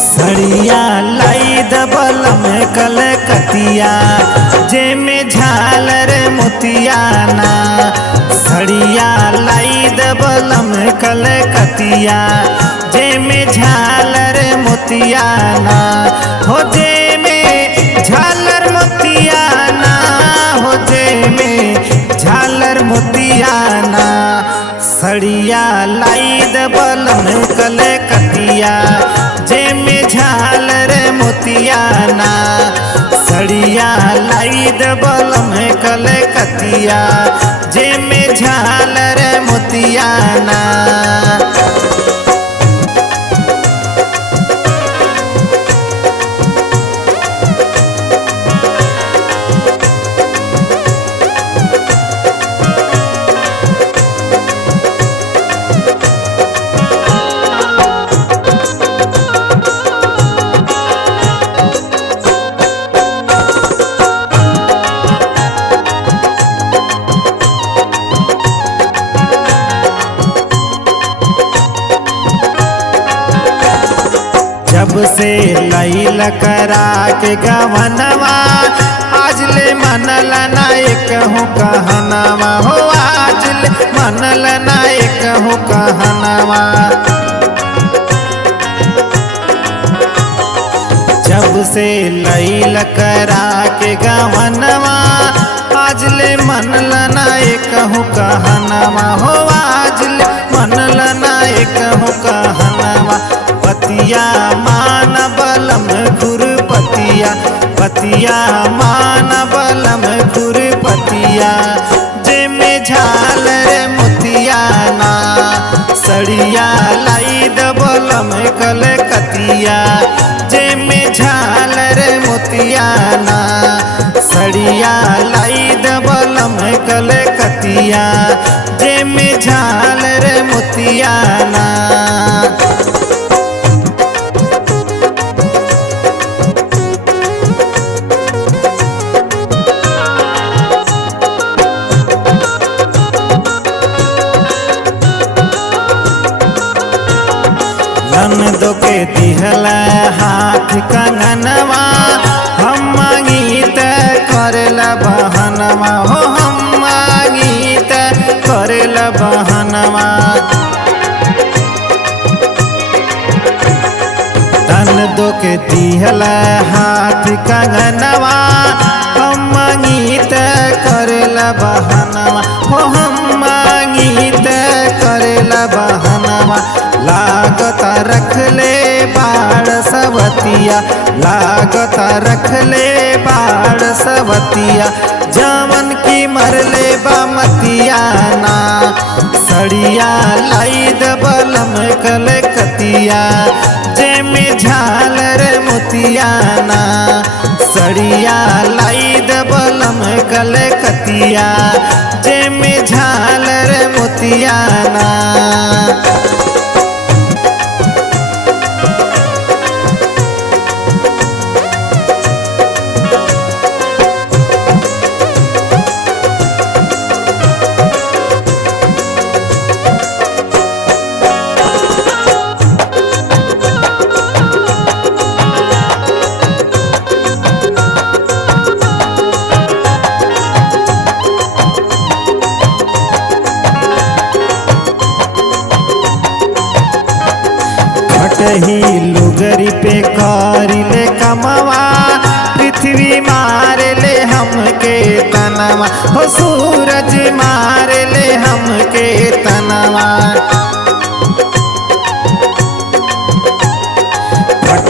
सड़िया लाई दबल में कलकतिया जे में झालर मोतियाना। सड़िया लाई दबल में कलकतिया जे में झालर मोतियाना। हो जे में झालर मोतियाना, हो जे में झालर मोतियाना। सड़िया लाई दबल में कलकतिया जे में झालर मोतियाना। सड़िया लाई दबल में कलकतिया जे में झालर मोतियाना। जब से लैला करा के गवनवा आज ले मनल नायक हूँ कहनवा। हो आज ले मनल नायक हूँ कहनवा। जब से लैला करा के गवनवा आज ले मनल नायक हूँ कहनवा। हो आज ले मनल नायक हूँ कहनवा। पतिया मान बलम खुरपतिया, पतिया मान बलम खुरपतिया जे में झालर मोतियाना। सड़िया लाई दबलम कलकतिया जे में झालर मोतियाना। सड़िया लाई दबलम कलकतिया जे में झालर मोतियाना। ननदो के दिहल हाथ कंगनवा हम मांगी त करेला बहनवा। हो हम मांगी त करेला बहनवा। ननदो के दिहल हाथ कंगनवा हम मांगी त करेला बहनवा। हो हम मांगी त करेला बहनवा। लागत रख ले बाड़ सवतिया, लागत रख ले बाड़ सवतिया जवन की मरले बामतियाना। सड़िया लाई दबलम कलकतिया जे में झालर मोतियाना। सड़िया लाई दबलम कलकतिया जे में झालर मोतियाना। ही लुगरी पे करिले कमवा पृथ्वी मार ले हमके तनवा। हो सूरज मार ले हमके तनवा।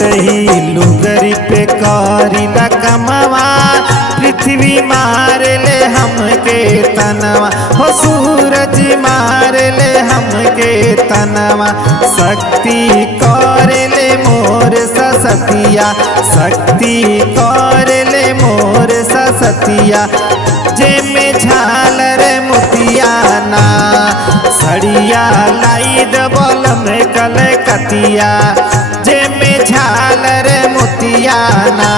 ही लुगरी पे करिला कमवा पृथ्वी मार ले हमके तनवा। हो सूरज मार ले हमके तनवा। शक्ति करे ले मोर सरसतिया शक्ति करेले मोर सरसतिया जे में झालर मोतियाना सड़िया लाई दबल में कलकतिया जे में झालर मोतियाना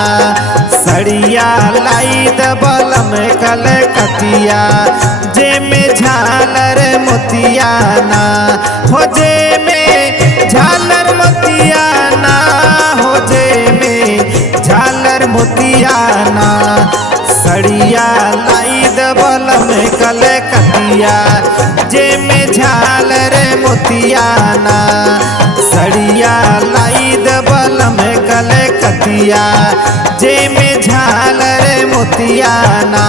सड़िया लाई दबल में कलकतिया जे में झालर मोतियाना हो जे में झालर मोतियाना हो जे में झालर मोतियाना सड़िया लाई दबल में कलकतिया जे में झालर मोतियाना सड़िया लाई दबल में कलकतिया जे में झालर मोतियाना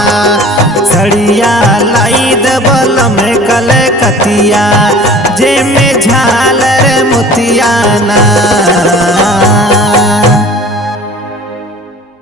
सड़िया लाई दबल में कलकतिया जे में झालर मोतियाना।